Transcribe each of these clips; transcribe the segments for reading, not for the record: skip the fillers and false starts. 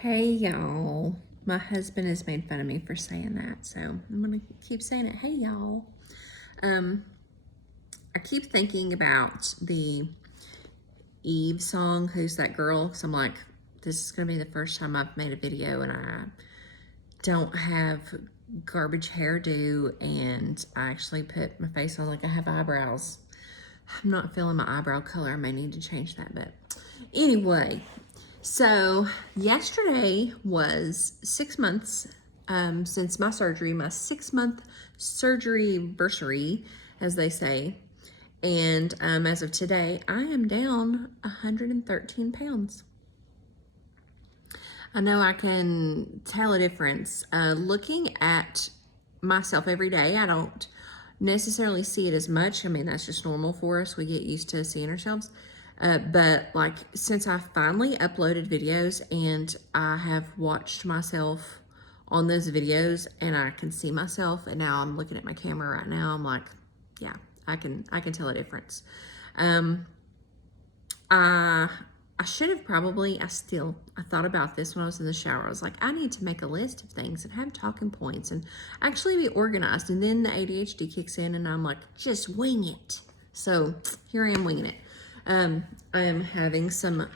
Hey y'all. My husband has made fun of me for saying that, so I'm gonna keep saying it. Hey y'all. Um, I keep thinking about the Eve song, Who's That Girl? So I'm like, this is gonna be the first time I've made a video and I don't have garbage hairdo, and I actually put my face on like I have eyebrows. I'm not feeling my eyebrow color. I may need to change that, but anyway. So yesterday was 6 months since my surgery, my 6-month surgery anniversary, as they say. And as of today, I am down 113 pounds. I know I can tell a difference. Looking at myself every day, I don't necessarily see it as much. I mean, that's just normal for us. We get used to seeing ourselves. But like since I finally uploaded videos and I have watched myself on those videos and I can see myself, and now I'm looking at my camera right now, I'm like, yeah, I can tell a difference. I should have probably, I thought about this when I was in the shower. I was like, I need to make a list of things and have talking points and actually be organized. And then the ADHD kicks in and I'm like, just wing it. So here I am winging it. I am having some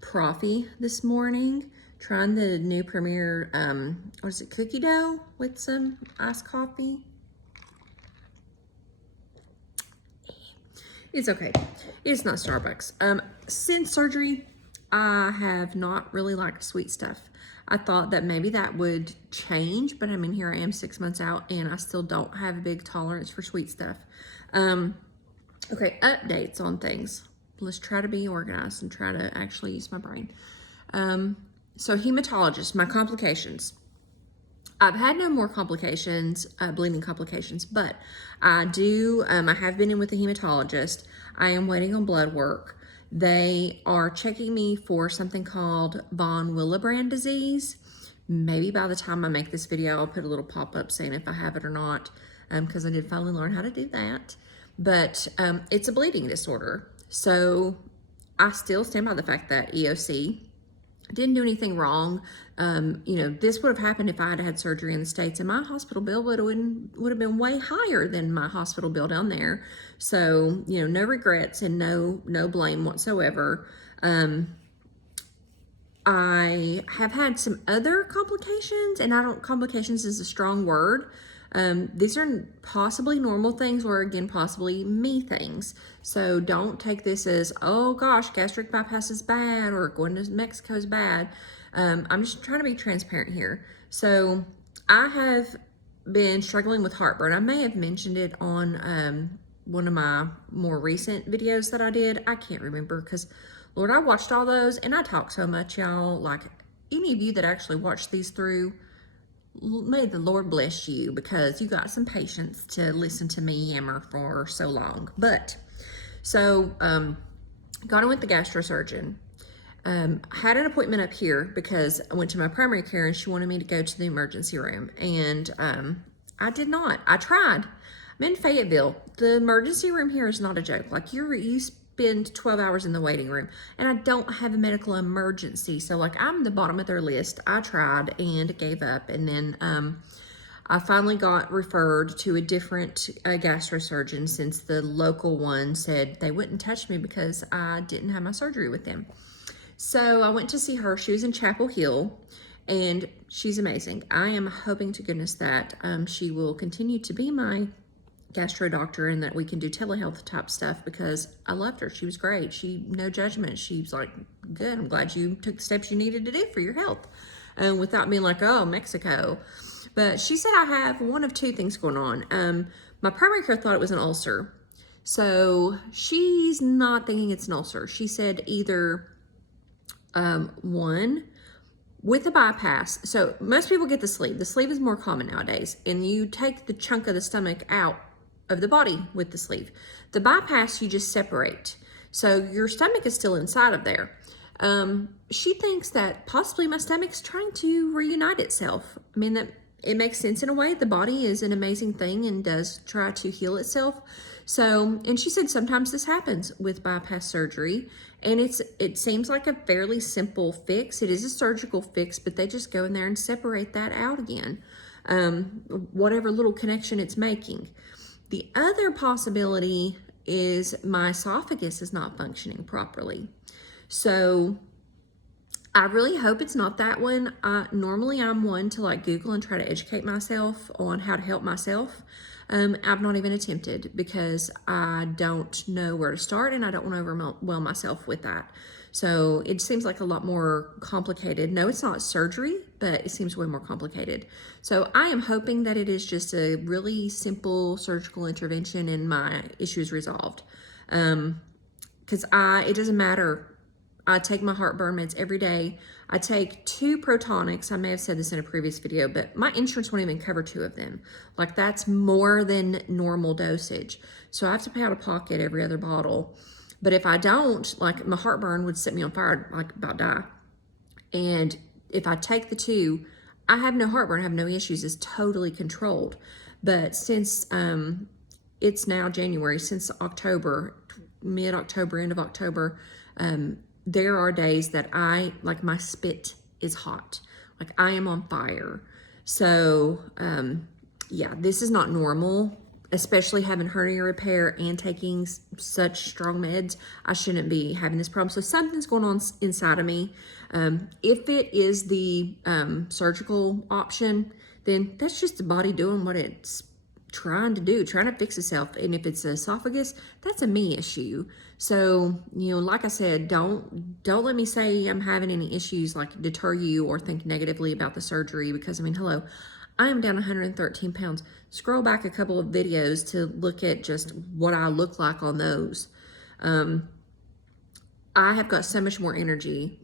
coffee this morning, trying the new Premier, what is it, cookie dough with some iced coffee. It's okay. It's not Starbucks. Since surgery, I have not really liked sweet stuff. I thought that maybe that would change, but I mean, here I am 6 months out and I still don't have a big tolerance for sweet stuff. Okay, updates on things. Let's try to be organized and try to actually use my brain. So hematologist, my complications. I've had no more complications, bleeding complications, but I have been in with a hematologist. I am waiting on blood work. They are checking me for something called von Willebrand disease. Maybe by the time I make this video, I'll put a little pop-up saying if I have it or not, because I did finally learn how to do that. But it's a bleeding disorder. So I still stand by the fact that EOC didn't do anything wrong. This would have happened if I had had surgery in the States, and my hospital bill would have been way higher than my hospital bill down there. So, no regrets and no blame whatsoever. I have had some other complications, and complications is a strong word. These are possibly normal things, or again, possibly me things. So don't take this as, oh gosh, gastric bypass is bad or going to Mexico is bad. I'm just trying to be transparent here. So I have been struggling with heartburn. I may have mentioned it on one of my more recent videos that I did. I can't remember because, Lord, I watched all those and I talk so much, y'all. Like, any of you that actually watched these through, may the Lord bless you, because you got some patience to listen to me yammer for so long. But so got in with the gastrosurgeon. Had an appointment up here because I went to my primary care and she wanted me to go to the emergency room, and I did not. I tried. I'm in Fayetteville. The emergency room here is not a joke. Like, you spend 12 hours in the waiting room, and I don't have a medical emergency. So like, I'm the bottom of their list. I tried and gave up. And then I finally got referred to a different gastrosurgeon, since the local one said they wouldn't touch me because I didn't have my surgery with them. So I went to see her. She was in Chapel Hill, and she's amazing. I am hoping to goodness that she will continue to be my gastro doctor and that we can do telehealth type stuff, because I loved her. She was great. No judgment. She's like, good. I'm glad you took the steps you needed to do for your health, without being like, oh, Mexico. But she said I have one of two things going on. My primary care thought it was an ulcer. So she's not thinking it's an ulcer. She said either one, with a bypass. So most people get the sleeve. The sleeve is more common nowadays, and you take the chunk of the stomach out of the body with the sleeve. The bypass, you just separate. So your stomach is still inside of there. She thinks that possibly my stomach's trying to reunite itself. I mean, that it makes sense in a way. The body is an amazing thing and does try to heal itself. So, and she said sometimes this happens with bypass surgery, and it seems like a fairly simple fix. It is a surgical fix, but they just go in there and separate that out again, whatever little connection it's making. The other possibility is my esophagus is not functioning properly. So I really hope it's not that one. Normally I'm one to like Google and try to educate myself on how to help myself. I've not even attempted because I don't know where to start and I don't want to overwhelm myself with that. So it seems like a lot more complicated. No, it's not surgery, but it seems way more complicated. So I am hoping that it is just a really simple surgical intervention and my issue is resolved. Because it doesn't matter. I take my heartburn meds every day. I take 2 Protonics. I may have said this in a previous video, but my insurance won't even cover 2 of them. Like that's more than normal dosage. So I have to pay out of pocket every other bottle. But if I don't, like my heartburn would set me on fire, I'd like about die. And if I take the 2, I have no heartburn, I have no issues. It's totally controlled. But since it's now January, since October, mid-October, end of October, there are days that like my spit is hot. Like I am on fire. So, yeah, this is not normal, especially having hernia repair and taking such strong meds. I shouldn't be having this problem. So something's going on inside of me. If it is the surgical option, then that's just the body doing what it's trying to do, trying to fix itself. And if it's the esophagus, that's a me issue. So, like I said, don't let me say I'm having any issues like deter you or think negatively about the surgery, because I mean, hello, I am down 113 pounds. Scroll back a couple of videos to look at just what I look like on those. I have got so much more energy.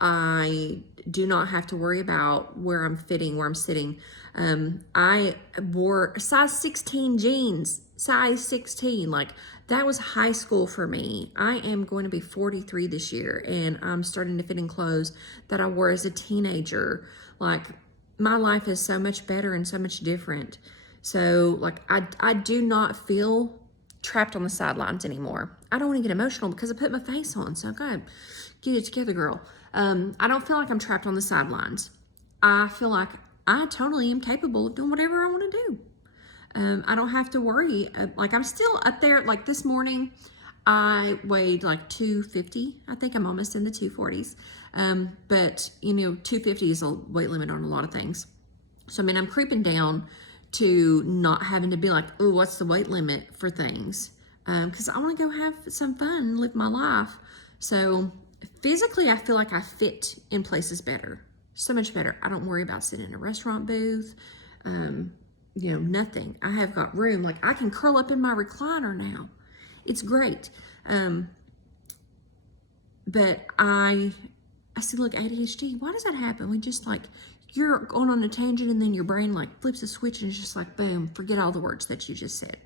I do not have to worry about where I'm fitting, where I'm sitting. I wore size 16 jeans, size 16. Like that was high school for me. I am going to be 43 this year and I'm starting to fit in clothes that I wore as a teenager. Like my life is so much better and so much different. So like I do not feel trapped on the sidelines anymore. I don't want to get emotional because I put my face on. So God, get it together, girl. I don't feel like I'm trapped on the sidelines. I feel like I totally am capable of doing whatever I want to do. I don't have to worry. Like I'm still up there. Like this morning, I weighed like 250. I think I'm almost in the 240s. But 250 is a weight limit on a lot of things. So I mean, I'm creeping down to not having to be like, oh, what's the weight limit for things? Because I want to go have some fun and live my life. So physically, I feel like I fit in places better, so much better. I don't worry about sitting in a restaurant booth, nothing. I have got room. Like I can curl up in my recliner now. It's great. But I see, look, ADHD, why does that happen? We just like, you're going on a tangent and then your brain like flips a switch and it's just like, boom, forget all the words that you just said.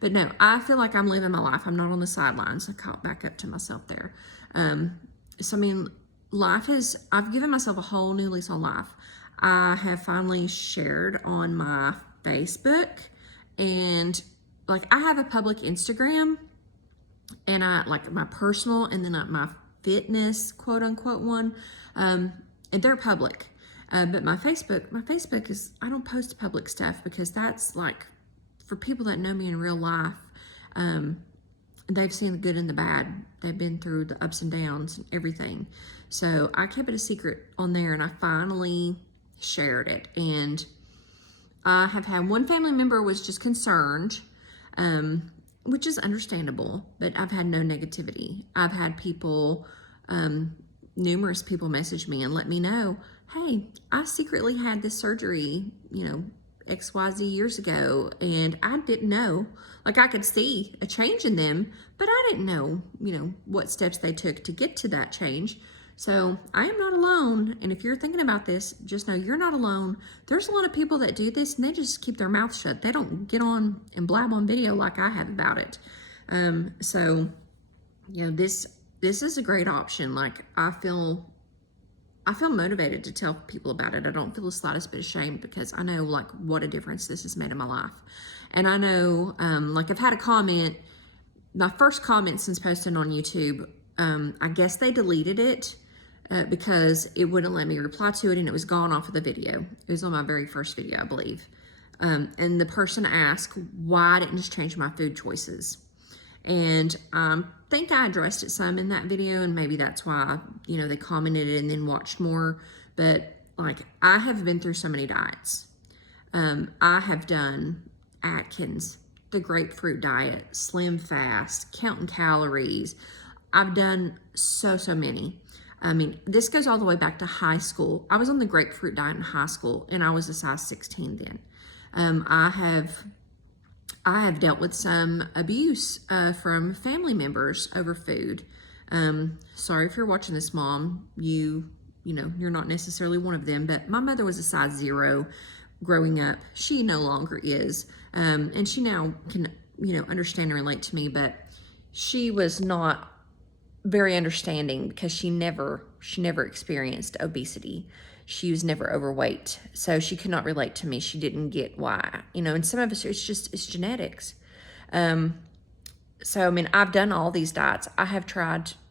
But no, I feel like I'm living my life. I'm not on the sidelines. I caught back up to myself there. So, I mean, I've given myself a whole new lease on life. I have finally shared on my Facebook and like I have a public Instagram and I like my personal and then my fitness quote unquote one. And they're public. But my Facebook is, I don't post public stuff because that's like for people that know me in real life. They've seen the good and the bad. They've been through the ups and downs and everything. So I kept it a secret on there and I finally shared it. And I have had one family member was just concerned, which is understandable, but I've had no negativity. I've had people, numerous people message me and let me know, hey, I secretly had this surgery, XYZ years ago, and I didn't know. Like I could see a change in them, but I didn't know, what steps they took to get to that change. So I am not alone. And if you're thinking about this, just know you're not alone. There's a lot of people that do this and they just keep their mouth shut. They don't get on and blab on video like I have about it. So, this is a great option. Like I feel I feel motivated to tell people about it. I don't feel the slightest bit ashamed because I know like what a difference this has made in my life. And I know, like I've had a comment, my first comment since posting on YouTube, I guess they deleted it because it wouldn't let me reply to it and it was gone off of the video. It was on my very first video, I believe. And the person asked why I didn't just change my food choices. And I think I addressed it some in that video, and maybe that's why, you know, they commented and then watched more. But like, I have been through so many diets. I have done Atkins, the grapefruit diet, slim fast, counting calories. I've done so many. I mean, this goes all the way back to high school. I was on the grapefruit diet in high school, and I was a size 16 then. I have dealt with some abuse from family members over food. Sorry if you're watching this, Mom. You know, you're not necessarily one of them, but my mother was a size 0 growing up. She no longer is. And she now can, you know, understand and relate to me, but she was not very understanding because she never experienced obesity. She was never overweight, so she could not relate to me. She didn't get why, you know, and some of us, it's genetics. So, I mean, I've done all these diets. I've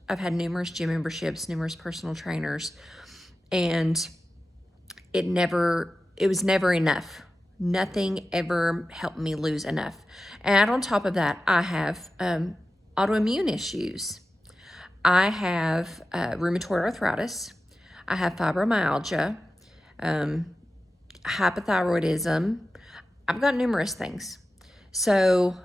had numerous gym memberships, numerous personal trainers, and it was never enough. Nothing ever helped me lose enough. And on top of that, I have autoimmune issues. I have rheumatoid arthritis. I have fibromyalgia, hypothyroidism. I've got numerous things. So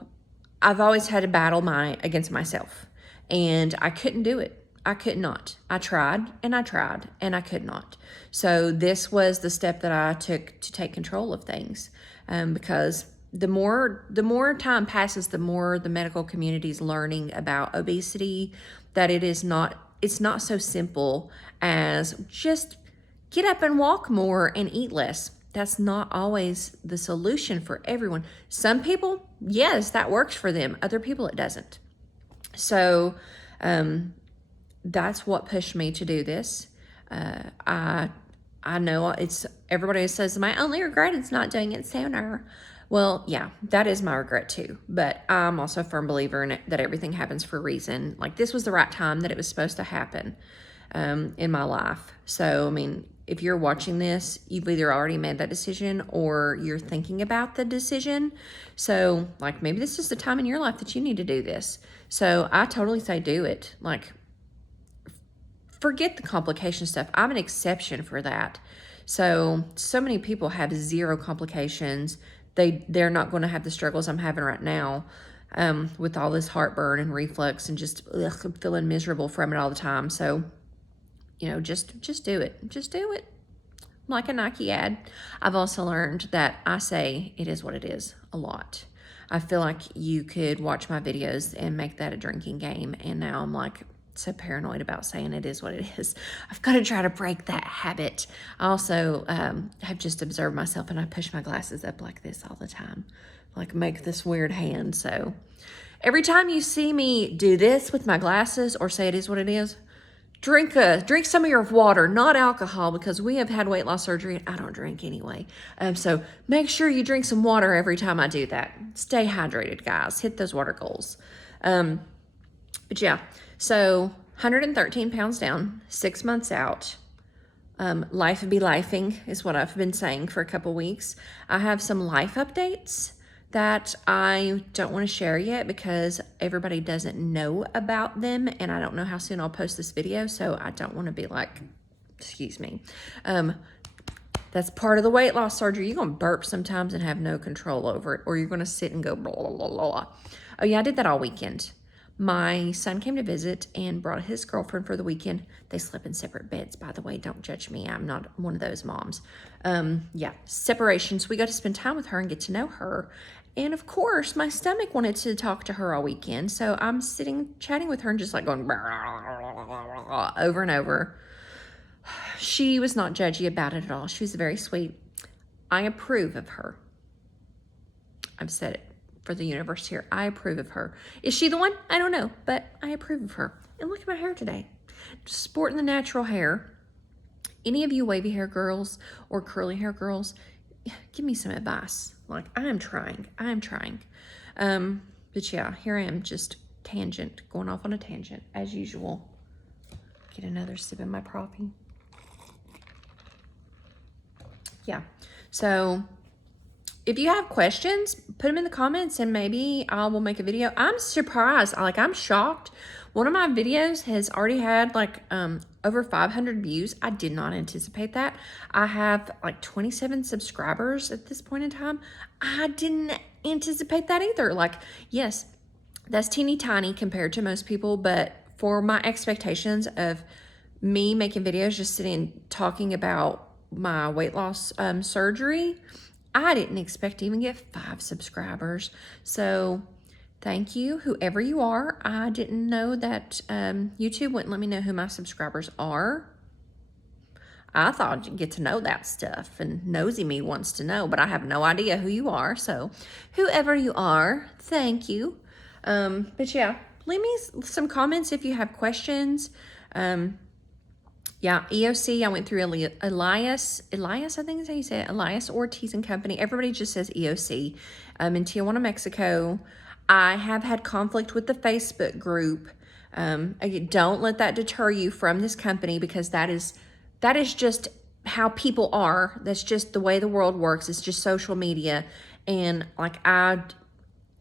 I've always had to battle against myself, and I couldn't do it. I could not. I tried and I tried and I could not. So this was the step that I took to take control of things, because the more time passes, the more the medical community is learning about obesity, that it's not so simple as just get up and walk more and eat less. That's not always the solution for everyone. Some people, yes, that works for them. Other people, it doesn't. So that's what pushed me to do this. I know everybody says my only regret is not doing it sooner. Well, yeah, that is my regret too. But I'm also a firm believer in it, that everything happens for a reason. Like, this was the right time that it was supposed to happen in my life. So, I mean, if you're watching this, you've either already made that decision or you're thinking about the decision. So, like, maybe this is the time in your life that you need to do this. So I totally say do it. Like, forget the complication stuff. I'm an exception for that. So many people have 0 complications. They're not going to have the struggles I'm having right now, with all this heartburn and reflux and just feeling miserable from it all the time. So, you know, just do it. Just do it. Like a Nike ad. I've also learned that I say it is what it is a lot. I feel like you could watch my videos and make that a drinking game, and now I'm like so paranoid about saying it is what it is. I've got to try to break that habit. I also have just observed myself, and I push my glasses up like this all the time, like make this weird hand. So every time you see me do this with my glasses or say it is what it is, drink some of your water, not alcohol, because we have had weight loss surgery and I don't drink anyway. So make sure you drink some water every time I do that. Stay hydrated, guys. Hit those water goals. But yeah, so 113 pounds down, 6 months out. Life be lifing is what I've been saying for a couple weeks. I have some life updates that I don't want to share yet because everybody doesn't know about them, and I don't know how soon I'll post this video, so I don't want to be like, excuse me. That's part of the weight loss surgery. You're going to burp sometimes and have no control over it, or you're going to sit and go blah, blah, blah, blah. Oh yeah, I did that all weekend. My son came to visit and brought his girlfriend for the weekend. They slept in separate beds, by the way. Don't judge me. I'm not one of those moms. Yeah, separation. So we got to spend time with her and get to know her. And of course, my stomach wanted to talk to her all weekend. So I'm sitting, chatting with her and just like going over and over. She was not judgy about it at all. She was very sweet. I approve of her. I've said it for the universe here. I approve of her. Is she the one? I don't know, but I approve of her. And look at my hair today. Just sporting the natural hair. Any of you wavy hair girls or curly hair girls, give me some advice. Like, I am trying. But yeah, here I am, just going off on a tangent as usual. Get another sip of my coffee. Yeah, so if you have questions, put them in the comments and maybe I will make a video. I'm surprised, like I'm shocked. One of my videos has already had like over 500 views. I did not anticipate that. I have like 27 subscribers at this point in time. I didn't anticipate that either. Like, yes, that's teeny tiny compared to most people, but for my expectations of me making videos, just sitting and talking about my weight loss surgery, I didn't expect to even get 5 subscribers. So thank you, whoever you are. I didn't know that YouTube wouldn't let me know who my subscribers are. I thought you'd get to know that stuff, and nosy me wants to know, but I have no idea who you are. So whoever you are, thank you. But yeah, leave me some comments if you have questions. Yeah, EOC, I went through Elias, I think is how you say it, Elias Ortiz Company. Everybody just says EOC. In Tijuana, Mexico. I have had conflict with the Facebook group. Again, don't let that deter you from this company, because that is just how people are. That's just the way the world works. It's just social media. And like I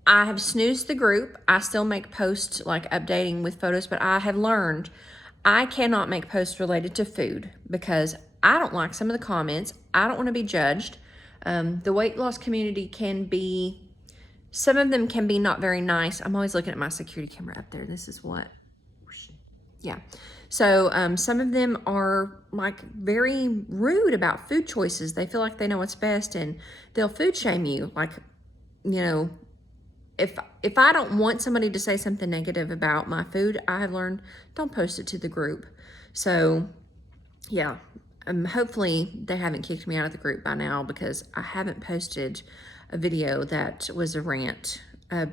have snoozed the group. I still make posts like updating with photos, but I have learned I cannot make posts related to food because I don't like some of the comments. I don't want to be judged. The weight loss community some of them can be not very nice. I'm always looking at my security camera up there. This is what, yeah. So some of them are like very rude about food choices. They feel like they know what's best and they'll food shame you. Like, you know, if I don't want somebody to say something negative about my food, I have learned, don't post it to the group. So yeah, hopefully they haven't kicked me out of the group by now, because I haven't posted a video that was a rant.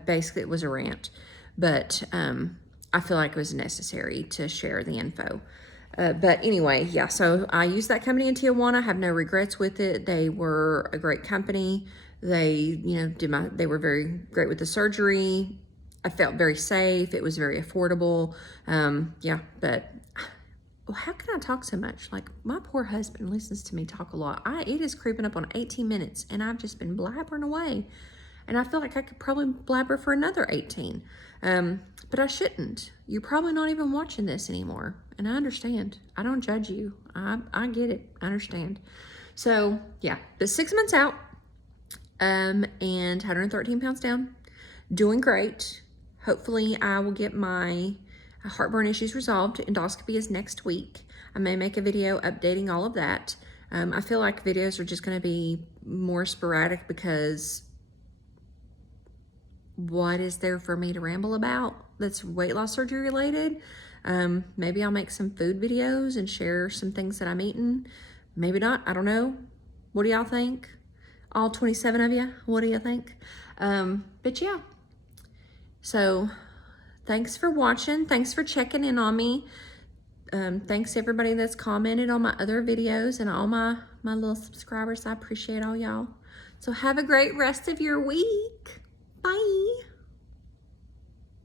Basically it was a rant, but I feel like it was necessary to share the info. But anyway, yeah, so I used that company in Tijuana. I have no regrets with it. They were a great company. They, you know, they were very great with the surgery. I felt very safe. It was very affordable. Yeah, but how can I talk so much? Like, my poor husband listens to me talk a lot. It is creeping up on 18 minutes and I've just been blabbering away. And I feel like I could probably blabber for another 18. But I shouldn't. You're probably not even watching this anymore. And I understand. I don't judge you. I get it. I understand. So yeah, but 6 months out, and 113 pounds down, doing great. Hopefully I will get my heartburn issues resolved. Endoscopy is next week. I may make a video updating all of that. I feel like videos are just going to be more sporadic, because what is there for me to ramble about that's weight loss surgery related? Maybe I'll make some food videos and share some things that I'm eating. Maybe not. I don't know. What do y'all think? All 27 of you, what do you think? But yeah, so thanks for watching. Thanks for checking in on me. Thanks to everybody that's commented on my other videos and all my little subscribers. I appreciate all y'all. So have a great rest of your week. Bye.